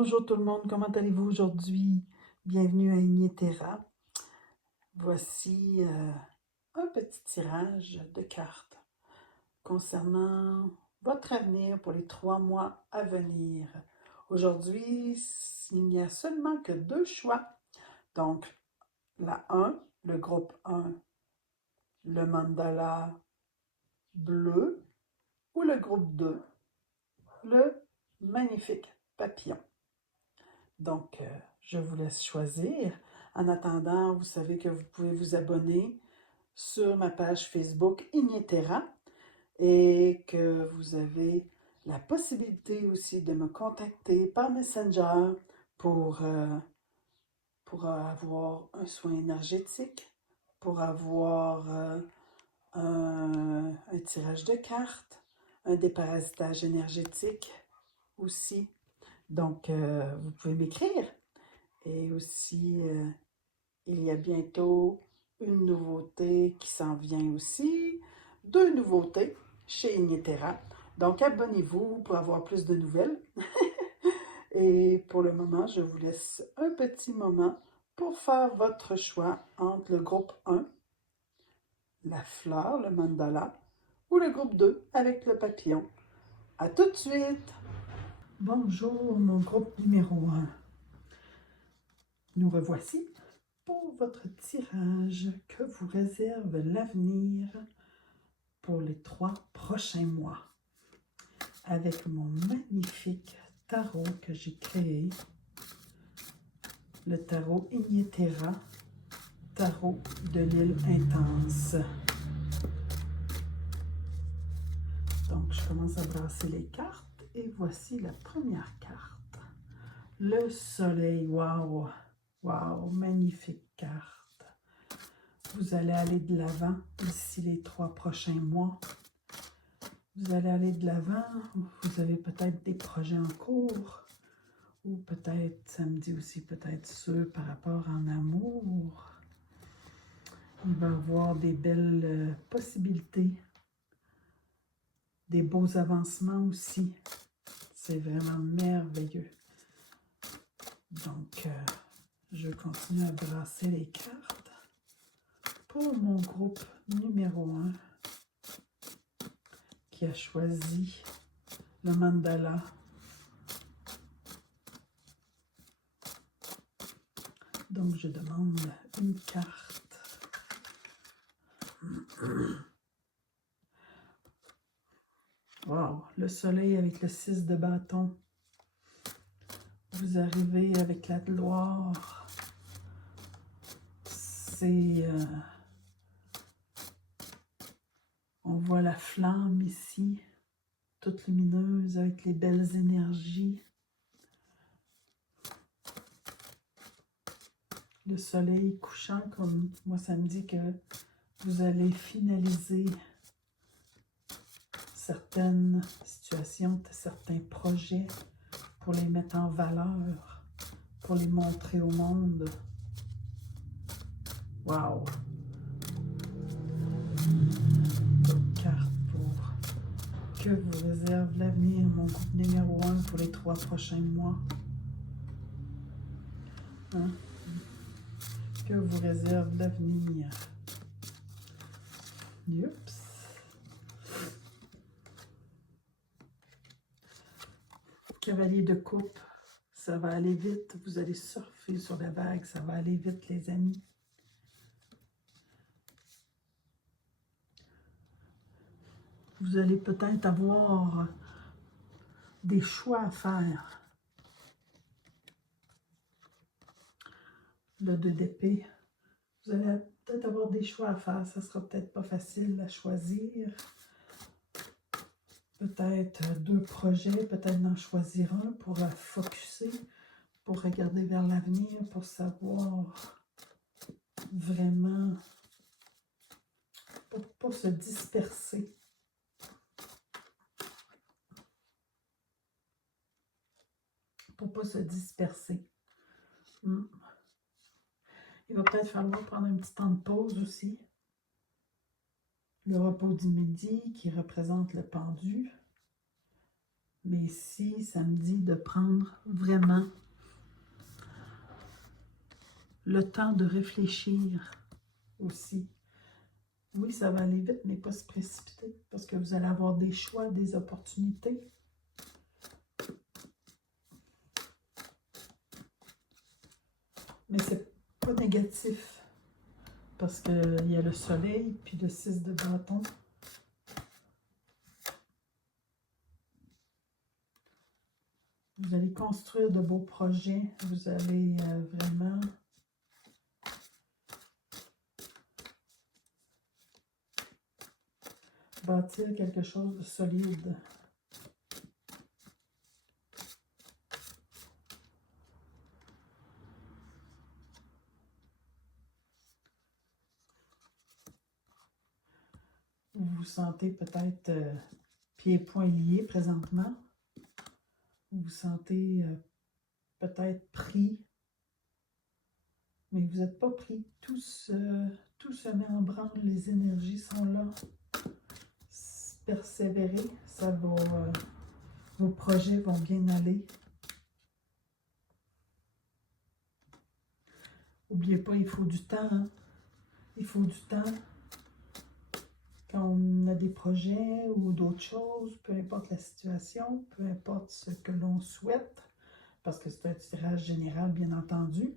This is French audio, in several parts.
Bonjour tout le monde, comment allez-vous aujourd'hui? Bienvenue à Ignéterra. Voici un petit tirage de cartes concernant votre avenir pour les 3 mois à venir. Aujourd'hui, il n'y a seulement que 2 choix. Donc, la 1, le groupe 1, le mandala bleu, ou le groupe 2, le magnifique papillon. Donc, je vous laisse choisir. En attendant, vous savez que vous pouvez vous abonner sur ma page Facebook Ignéterra et que vous avez la possibilité aussi de me contacter par Messenger pour, euh, pour avoir un soin énergétique, pour avoir un tirage de cartes, un déparasitage énergétique aussi. Donc, vous pouvez m'écrire. Et aussi, il y a bientôt une nouveauté qui s'en vient aussi. 2 nouveautés chez Ignéterra. Donc, abonnez-vous pour avoir plus de nouvelles. Et pour le moment, je vous laisse un petit moment pour faire votre choix entre le groupe 1, la fleur, le mandala, ou le groupe 2 avec le papillon. À tout de suite! Bonjour, mon groupe numéro 1. Nous revoici pour votre tirage que vous réserve l'avenir pour les 3 prochains mois. Avec mon magnifique tarot que j'ai créé, le tarot Ignéterra, tarot de l'île intense. Donc, je commence à brasser les cartes et voici la première carte. Le soleil, waouh! Waouh, magnifique carte. Vous allez aller de l'avant d'ici les 3 prochains mois. Vous allez aller de l'avant, vous avez peut-être des projets en cours, ou peut-être, ça me dit aussi peut-être ceux par rapport en amour. Il va y avoir des belles possibilités, des beaux avancements aussi. C'est vraiment merveilleux. Donc, je continue à brasser les cartes pour mon groupe numéro 1 qui a choisi le mandala. Donc, je demande une carte. Wow, le soleil avec le 6 de bâton. Vous arrivez avec la gloire. C'est... on voit la flamme ici, toute lumineuse avec les belles énergies. Le soleil couchant, comme moi, ça me dit que vous allez finaliser certaines situations, certains projets pour les mettre en valeur, pour les montrer au monde. Wow! Carte pour que vous réserve l'avenir, mon groupe numéro 1 pour les 3 prochains mois. Hein? Que vous réserve l'avenir. Oups! Cavalier de coupe, ça va aller vite. Vous allez surfer sur la vague, ça va aller vite, les amis. Vous allez peut-être avoir des choix à faire. Le 2 d'épée. Vous allez peut-être avoir des choix à faire. Ça sera peut-être pas facile à choisir. Peut-être 2 projets, peut-être d'en choisir un pour focusser, pour regarder vers l'avenir, pour savoir vraiment, pour ne pas se disperser. Pour ne pas se disperser. Il va peut-être falloir prendre un petit temps de pause aussi. Le repos du midi qui représente le pendu. Mais ici, ça me dit de prendre vraiment le temps de réfléchir aussi. Oui, ça va aller vite, mais pas se précipiter, parce que vous allez avoir des choix, des opportunités. Mais c'est pas négatif, parce qu'il y a le soleil, puis le 6 de bâton. Vous allez construire de beaux projets, vous allez vraiment bâtir quelque chose de solide. Vous vous sentez peut-être pieds et poings liés présentement. Vous vous sentez peut-être pris, mais vous n'êtes pas pris. Tout se met en branle, les énergies sont là. Persévérer, ça va, vos projets vont bien aller. N'oubliez pas, il faut du temps. Hein? Il faut du temps. Quand on a des projets ou d'autres choses, peu importe la situation, peu importe ce que l'on souhaite, parce que c'est un tirage général, bien entendu.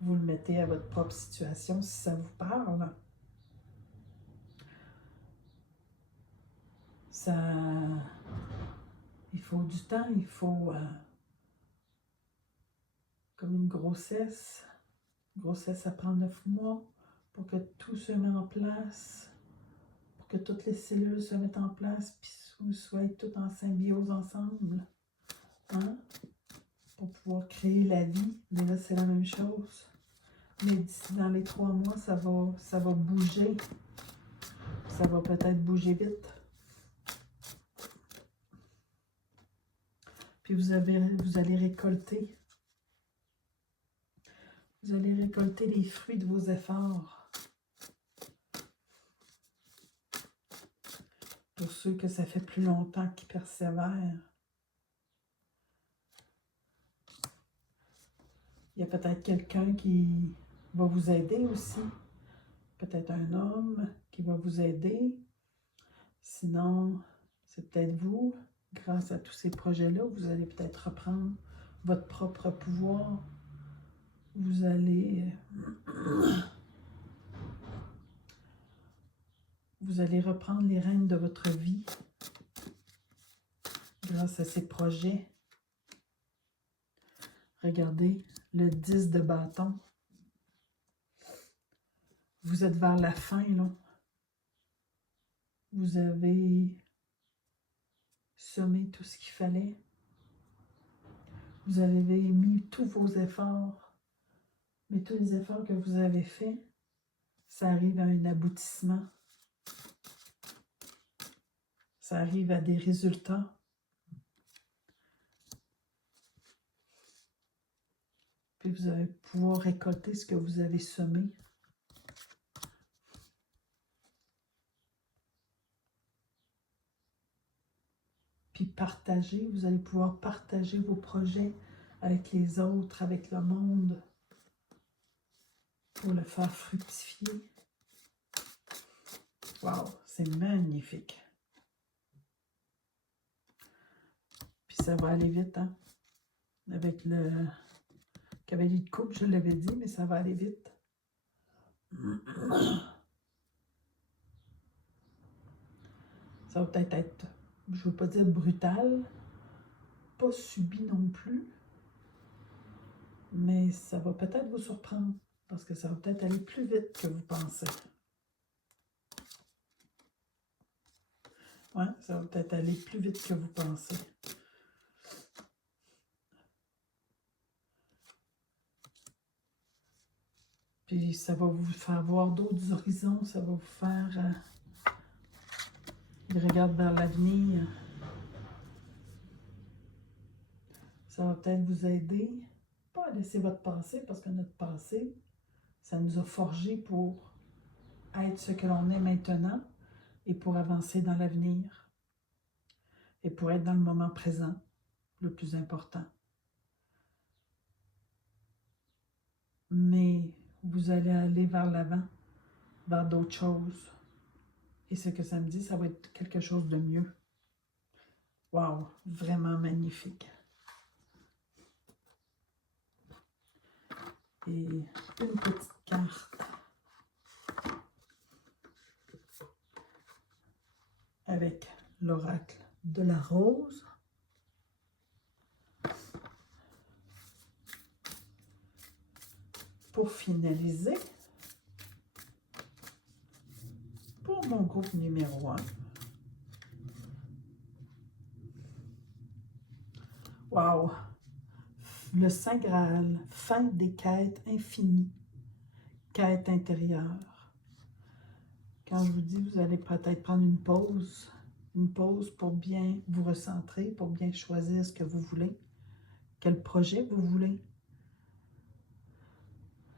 Vous le mettez à votre propre situation si ça vous parle. Il faut du temps, il faut comme une grossesse. Une grossesse, ça prend 9 mois pour que tout se mette en place, pour que toutes les cellules se mettent en place, puis vous soyez toutes en symbiose ensemble. Hein? Pour pouvoir créer la vie. Mais là, c'est la même chose. Mais d'ici dans les 3 mois, ça va bouger. Ça va peut-être bouger vite. Puis vous allez récolter. Vous allez récolter les fruits de vos efforts. Pour ceux que ça fait plus longtemps qu'ils persévèrent. Il y a peut-être quelqu'un qui va vous aider aussi. Peut-être un homme qui va vous aider. Sinon, c'est peut-être vous. Grâce à tous ces projets-là, vous allez peut-être reprendre votre propre pouvoir. Vous allez reprendre les rênes de votre vie grâce à ces projets. Regardez, le 10 de bâton. Vous êtes vers la fin, là. Vous avez semé tout ce qu'il fallait. Vous avez mis tous vos efforts. Mais tous les efforts que vous avez faits, ça arrive à un aboutissement. Ça arrive à des résultats. Puis vous allez pouvoir récolter ce que vous avez semé. Puis partager, vous allez pouvoir partager vos projets avec les autres, avec le monde, pour le faire fructifier. Wow, c'est magnifique. Puis ça va aller vite, hein? Avec le cavalier de coupe, je l'avais dit, mais ça va aller vite. Ça va peut-être être, je ne veux pas dire brutal, pas subi non plus, mais ça va peut-être vous surprendre, parce que ça va peut-être aller plus vite que vous pensez. Ouais, ça va peut-être aller plus vite que vous pensez. Puis ça va vous faire voir d'autres horizons, ça va vous faire regarder vers l'avenir. Ça va peut-être vous aider, pas à laisser votre passé, parce que notre passé, ça nous a forgé pour être ce que l'on est maintenant et pour avancer dans l'avenir. et pour être dans le moment présent, le plus important. Mais vous allez aller vers l'avant, vers d'autres choses. Et ce que ça me dit, ça va être quelque chose de mieux. Wow, vraiment magnifique. Et une petite carte avec l'oracle de la rose. Pour finaliser, pour mon groupe numéro 1, wow! Le Saint Graal, fin des quêtes infinies, quête intérieure. Quand je vous dis, vous allez peut-être prendre une pause pour bien vous recentrer, pour bien choisir ce que vous voulez, quel projet vous voulez.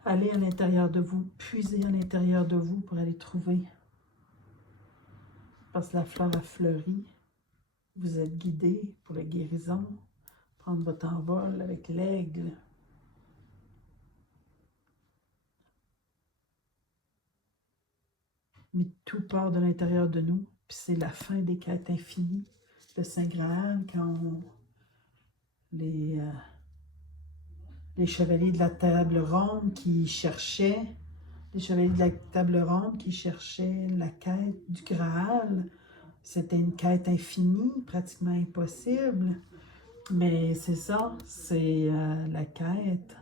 Allez à l'intérieur de vous, puisez à l'intérieur de vous pour aller trouver. Parce que la fleur a fleuri, vous êtes guidé pour la guérison, prendre votre envol avec l'aigle. Mais tout part de l'intérieur de nous, puis c'est la fin des quêtes infinies. Le Saint Graal, quand les chevaliers de la table ronde qui cherchaient, les chevaliers de la table ronde qui cherchaient la quête du Graal, c'était une quête infinie, pratiquement impossible. Mais c'est ça, c'est la quête,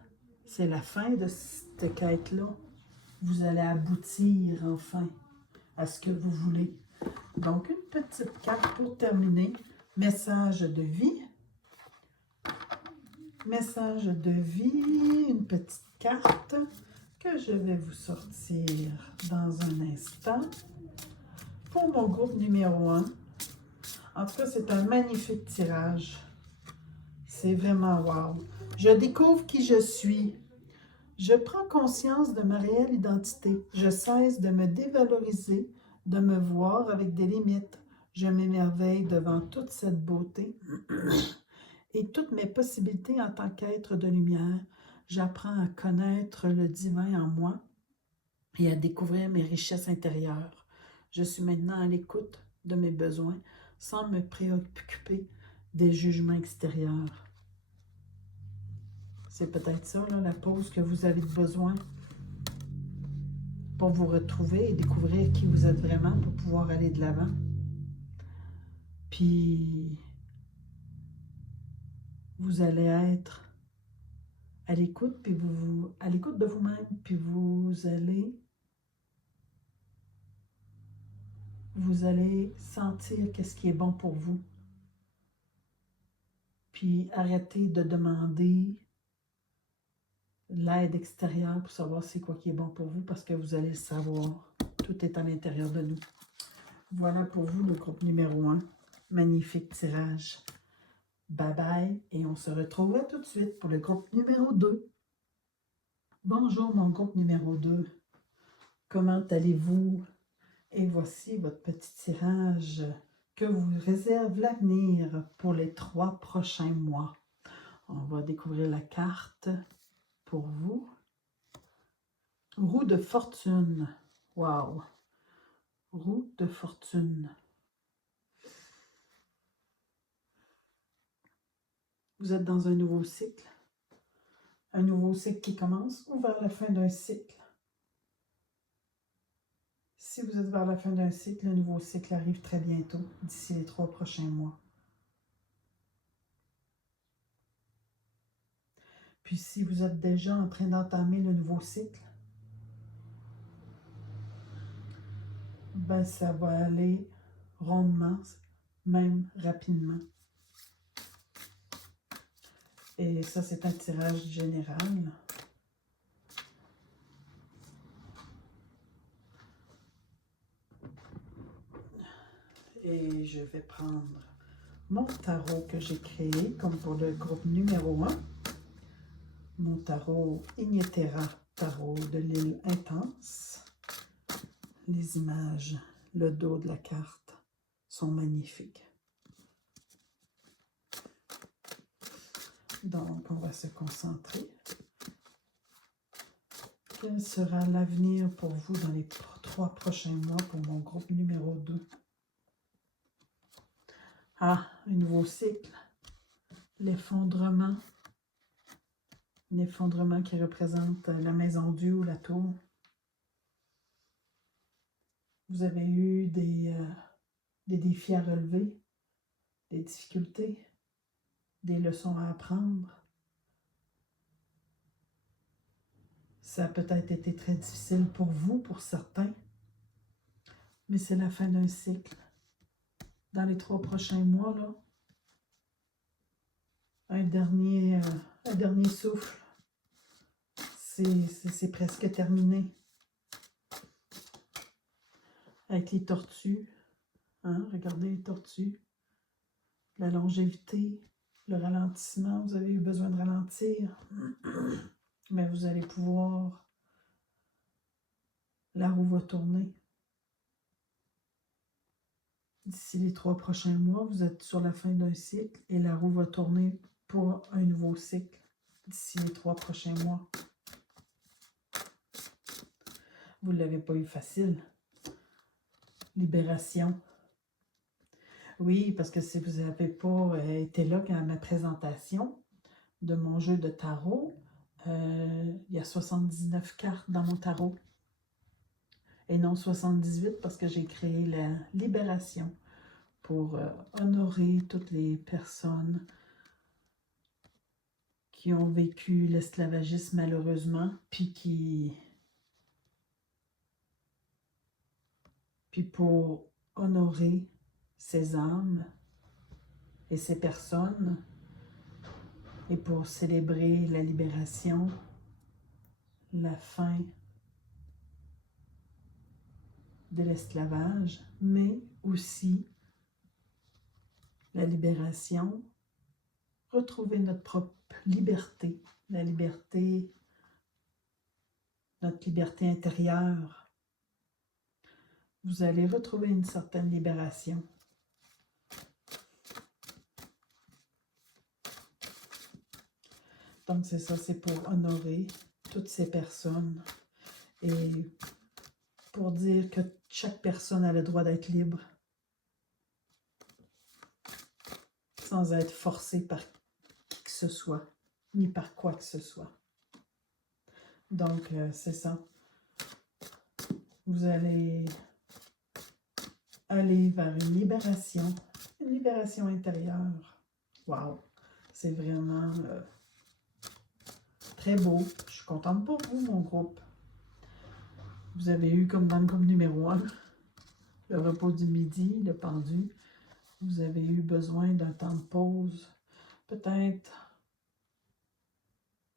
c'est la fin de cette quête-là. Vous allez aboutir enfin à ce que vous voulez. Donc, une petite carte pour terminer. Message de vie. Message de vie, une petite carte que je vais vous sortir dans un instant. Pour mon groupe numéro 1. En tout cas, c'est un magnifique tirage. C'est vraiment wow. Je découvre qui je suis. Je prends conscience de ma réelle identité. Je cesse de me dévaloriser, de me voir avec des limites. Je m'émerveille devant toute cette beauté et toutes mes possibilités en tant qu'être de lumière. J'apprends à connaître le divin en moi et à découvrir mes richesses intérieures. Je suis maintenant à l'écoute de mes besoins sans me préoccuper des jugements extérieurs. C'est peut-être ça, là, la pause que vous avez besoin pour vous retrouver et découvrir qui vous êtes vraiment pour pouvoir aller de l'avant. Puis, vous allez être à l'écoute, puis à l'écoute de vous-même, puis vous allez sentir qu'est-ce qui est bon pour vous. Puis, arrêtez de demander l'aide extérieure pour savoir c'est quoi qui est bon pour vous, parce que vous allez le savoir. Tout est à l'intérieur de nous. Voilà pour vous le groupe numéro 1. Magnifique tirage. Bye bye et on se retrouve tout de suite pour le groupe numéro 2. Bonjour mon groupe numéro 2. Comment allez-vous? Et voici votre petit tirage que vous réserve l'avenir pour les 3 prochains mois. On va découvrir la carte pour vous. Roue de fortune. Wow! Roue de fortune. Vous êtes dans un nouveau cycle. Un nouveau cycle qui commence ou vers la fin d'un cycle. Si vous êtes vers la fin d'un cycle, le nouveau cycle arrive très bientôt, d'ici les 3 prochains mois. Puis si vous êtes déjà en train d'entamer le nouveau cycle, ben ça va aller rondement, même rapidement. Et ça, c'est un tirage général. Et je vais prendre mon tarot que j'ai créé, comme pour le groupe numéro 1. Mon tarot Ignetera, tarot de l'île Intense. Les images, le dos de la carte sont magnifiques. Donc, on va se concentrer. Quel sera l'avenir pour vous dans les 3 prochains mois pour mon groupe numéro 2? Ah, un nouveau cycle. L'effondrement. Un effondrement qui représente la maison Dieu ou la tour. Vous avez eu des défis à relever, des difficultés, des leçons à apprendre. Ça a peut-être été très difficile pour vous, pour certains, mais c'est la fin d'un cycle. Dans les 3 prochains mois, là, un dernier souffle. C'est presque terminé. Avec les tortues, hein? Regardez les tortues, la longévité, le ralentissement. Vous avez eu besoin de ralentir, mais vous allez pouvoir, la roue va tourner. D'ici les 3 prochains mois, vous êtes sur la fin d'un cycle et la roue va tourner pour un nouveau cycle d'ici les 3 prochains mois. Vous ne l'avez pas eu facile. Libération. Oui, parce que si vous n'avez pas été là à ma présentation de mon jeu de tarot, il y a 79 cartes dans mon tarot. Et non 78 parce que j'ai créé la libération pour honorer toutes les personnes qui ont vécu l'esclavagisme malheureusement, puis pour honorer ces âmes et ces personnes, et pour célébrer la libération, la fin de l'esclavage, mais aussi la libération, retrouver notre propre liberté, la liberté, notre liberté intérieure. Vous allez retrouver une certaine libération. Donc c'est ça, c'est pour honorer toutes ces personnes et pour dire que chaque personne a le droit d'être libre sans être forcée par qui que ce soit, ni par quoi que ce soit. Donc, c'est ça. Vous allez aller vers une libération intérieure. Wow! C'est vraiment très beau. Je suis contente pour vous, mon groupe. Vous avez eu, comme dans le groupe numéro 1, le repos du midi, le pendu. Vous avez eu besoin d'un temps de pause. Peut-être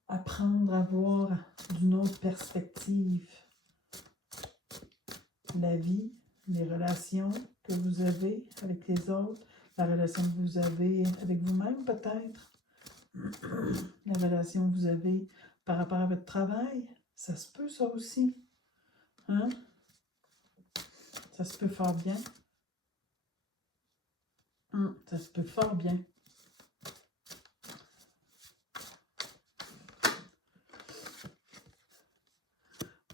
apprendre à voir d'une autre perspective la vie, les relations que vous avez avec les autres, la relation que vous avez avec vous-même peut-être, la relation que vous avez par rapport à votre travail. Ça se peut ça aussi. Hein? Ça se peut fort bien. Ça se peut fort bien.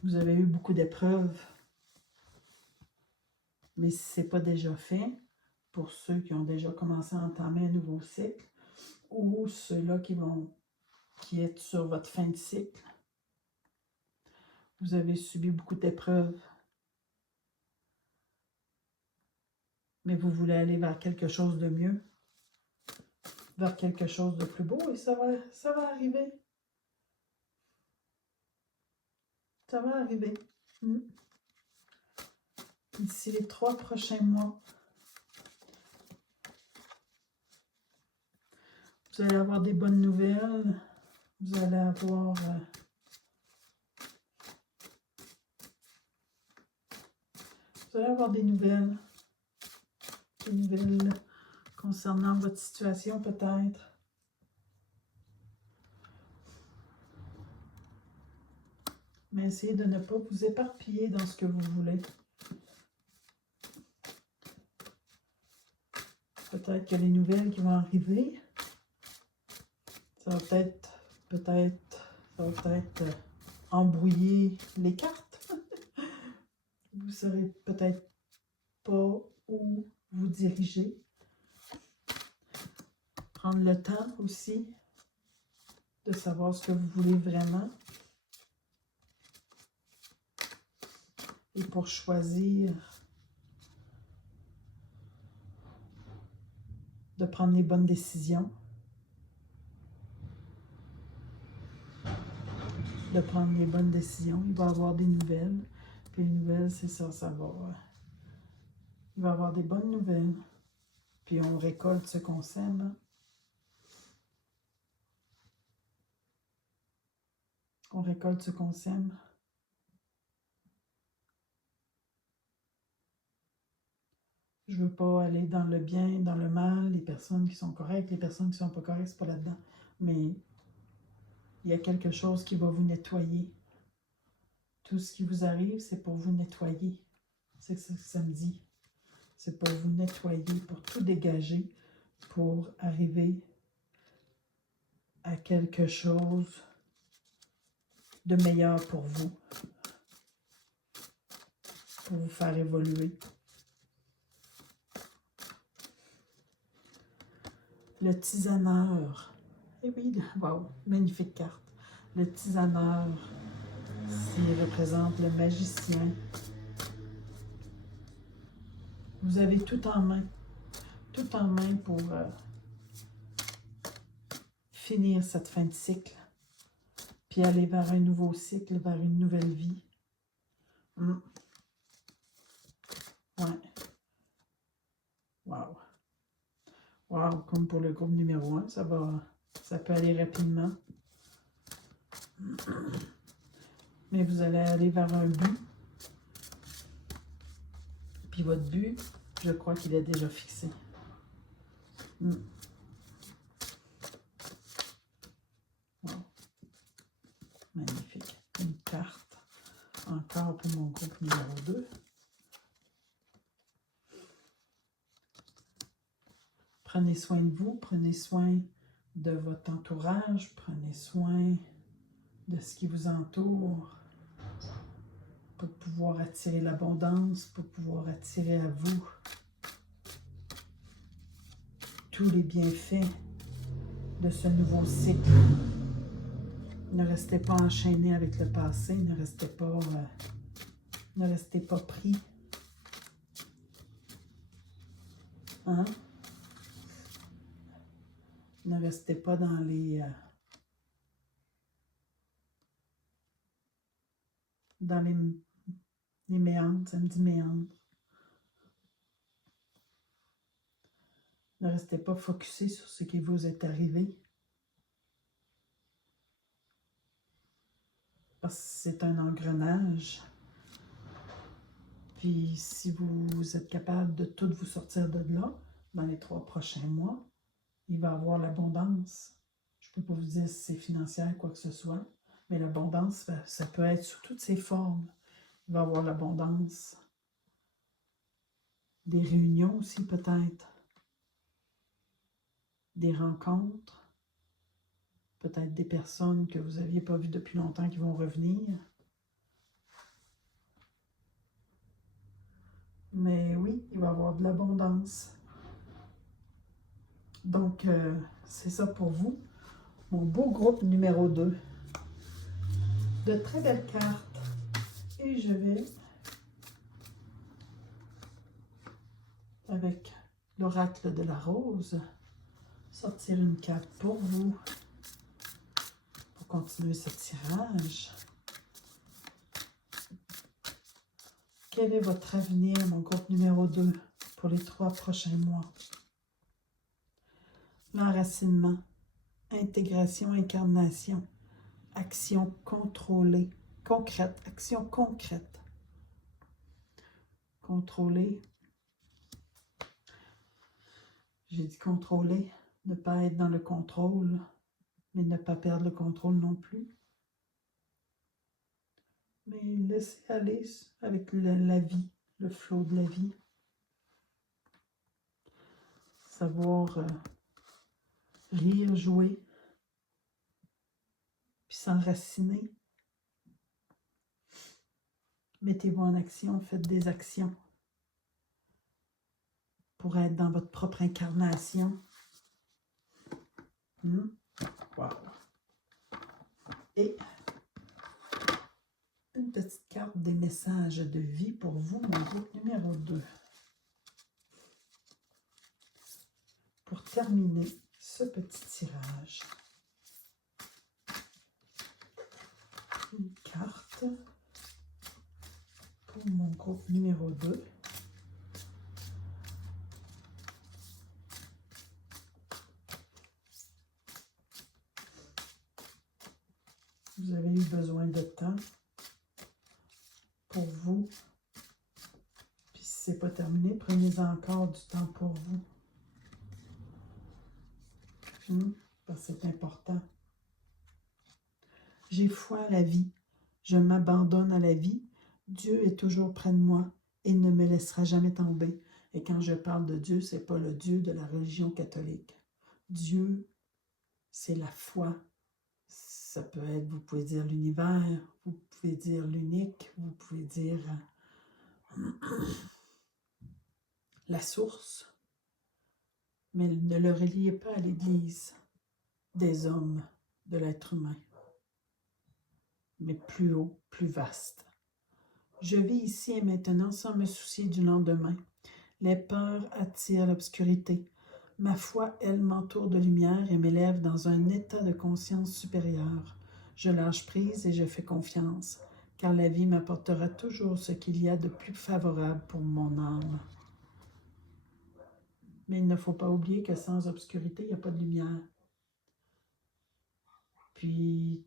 Vous avez eu beaucoup d'épreuves. Mais si ce n'est pas déjà fait, pour ceux qui ont déjà commencé à entamer un nouveau cycle, ou ceux-là qui est sur votre fin de cycle, vous avez subi beaucoup d'épreuves. Mais vous voulez aller vers quelque chose de mieux, vers quelque chose de plus beau, et ça va arriver. Ça va arriver. D'ici les 3 prochains mois, vous allez avoir des bonnes nouvelles. Vous allez avoir des nouvelles concernant votre situation peut-être. Mais essayez de ne pas vous éparpiller dans ce que vous voulez. Peut-être que les nouvelles qui vont arriver, Ça va ça va peut-être embrouiller les cartes. Vous ne saurez peut-être pas où vous diriger. Prendre le temps aussi de savoir ce que vous voulez vraiment. Et pour choisir de prendre les bonnes décisions. De prendre les bonnes décisions. Il va y avoir des nouvelles. Puis les nouvelles, c'est ça, ça va. Il va y avoir des bonnes nouvelles. Puis on récolte ce qu'on sème. Hein? On récolte ce qu'on sème. Je ne veux pas aller dans le bien, dans le mal, les personnes qui sont correctes, les personnes qui ne sont pas correctes, c'est pas là-dedans. Mais il y a quelque chose qui va vous nettoyer. Tout ce qui vous arrive, c'est pour vous nettoyer. C'est ce que ça me dit. C'est pour vous nettoyer, pour tout dégager, pour arriver à quelque chose de meilleur pour vous faire évoluer. Le tisanneur. Eh oui, wow, magnifique carte. Le tisanneur, s'il représente le magicien. Vous avez tout en main pour finir cette fin de cycle, puis aller vers un nouveau cycle, vers une nouvelle vie. Ouais. Wow. Wow, comme pour le groupe numéro 1, ça peut aller rapidement. Mais vous allez aller vers un but. Puis votre but, je crois qu'il est déjà fixé. Wow. Magnifique. Une carte. Encore pour mon groupe numéro 2. Prenez soin de vous, prenez soin de votre entourage, prenez soin de ce qui vous entoure pour pouvoir attirer l'abondance, pour pouvoir attirer à vous tous les bienfaits de ce nouveau cycle. Ne restez pas enchaînés avec le passé, ne restez pas pris. Hein? Ne restez pas dans les méandres, ça me dit méandres. Ne restez pas focusé sur ce qui vous est arrivé. Parce que c'est un engrenage. Puis si vous êtes capable de tout vous sortir de là, dans les 3 prochains mois, il va y avoir l'abondance. Je ne peux pas vous dire si c'est financier, quoi que ce soit, mais l'abondance, ça peut être sous toutes ses formes. Il va y avoir l'abondance. Des réunions aussi peut-être. Des rencontres. Peut-être des personnes que vous n'aviez pas vues depuis longtemps qui vont revenir. Mais oui, il va y avoir de l'abondance. Donc, c'est ça pour vous. Mon beau groupe numéro 2. De très belles cartes. Et je vais, avec l'oracle de la rose, sortir une carte pour vous. Pour continuer ce tirage. Quel est votre avenir, mon groupe numéro 2, pour les 3 prochains mois? L'enracinement, intégration, incarnation, action contrôlée, concrète, action concrète. Contrôler. J'ai dit contrôler, ne pas être dans le contrôle, mais ne pas perdre le contrôle non plus. Mais laissez aller avec la vie, le flot de la vie. Savoir rire, jouer, s'enraciner. Mettez-vous en action, faites des actions pour être dans votre propre incarnation. Wow. Et une petite carte des messages de vie pour vous, mon groupe numéro 2. Pour terminer ce petit tirage. Une carte pour mon groupe numéro 2. Vous avez eu besoin de temps pour vous. Puis si ce n'est pas terminé, prenez encore du temps pour vous. Parce que c'est important. J'ai foi à la vie. Je m'abandonne à la vie. Dieu est toujours près de moi et il ne me laissera jamais tomber. Et quand je parle de Dieu, ce n'est pas le Dieu de la religion catholique. Dieu, c'est la foi. Ça peut être, vous pouvez dire l'univers, vous pouvez dire l'unique, vous pouvez dire la source. Mais ne le reliez pas à l'Église des hommes, de l'être humain, mais plus haut, plus vaste. Je vis ici et maintenant sans me soucier du lendemain. Les peurs attirent l'obscurité. Ma foi, elle, m'entoure de lumière et m'élève dans un état de conscience supérieure. Je lâche prise et je fais confiance, car la vie m'apportera toujours ce qu'il y a de plus favorable pour mon âme. Mais il ne faut pas oublier que sans obscurité, il n'y a pas de lumière. Puis,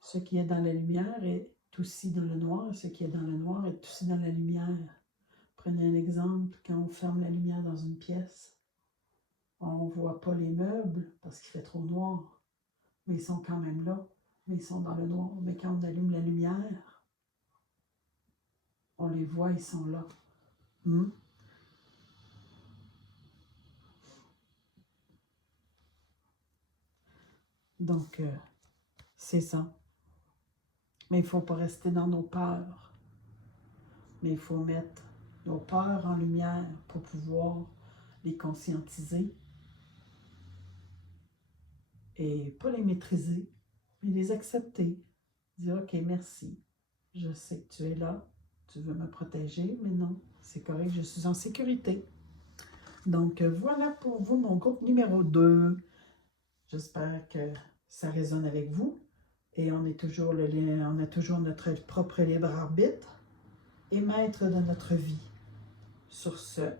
ce qui est dans la lumière est aussi dans le noir, ce qui est dans le noir est aussi dans la lumière. Prenez un exemple, quand on ferme la lumière dans une pièce, on ne voit pas les meubles parce qu'il fait trop noir, mais ils sont quand même là, mais ils sont dans le noir. Mais quand on allume la lumière, on les voit, ils sont là. Donc, c'est ça. Mais il ne faut pas rester dans nos peurs. Mais il faut mettre nos peurs en lumière pour pouvoir les conscientiser et pas les maîtriser, mais les accepter. Dire, OK, merci, je sais que tu es là, tu veux me protéger, mais non, c'est correct, je suis en sécurité. Donc, voilà pour vous mon groupe numéro 2. J'espère que ça résonne avec vous. Et on a toujours notre propre libre arbitre et maître de notre vie. Sur ce,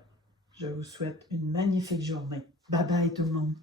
je vous souhaite une magnifique journée. Bye bye tout le monde.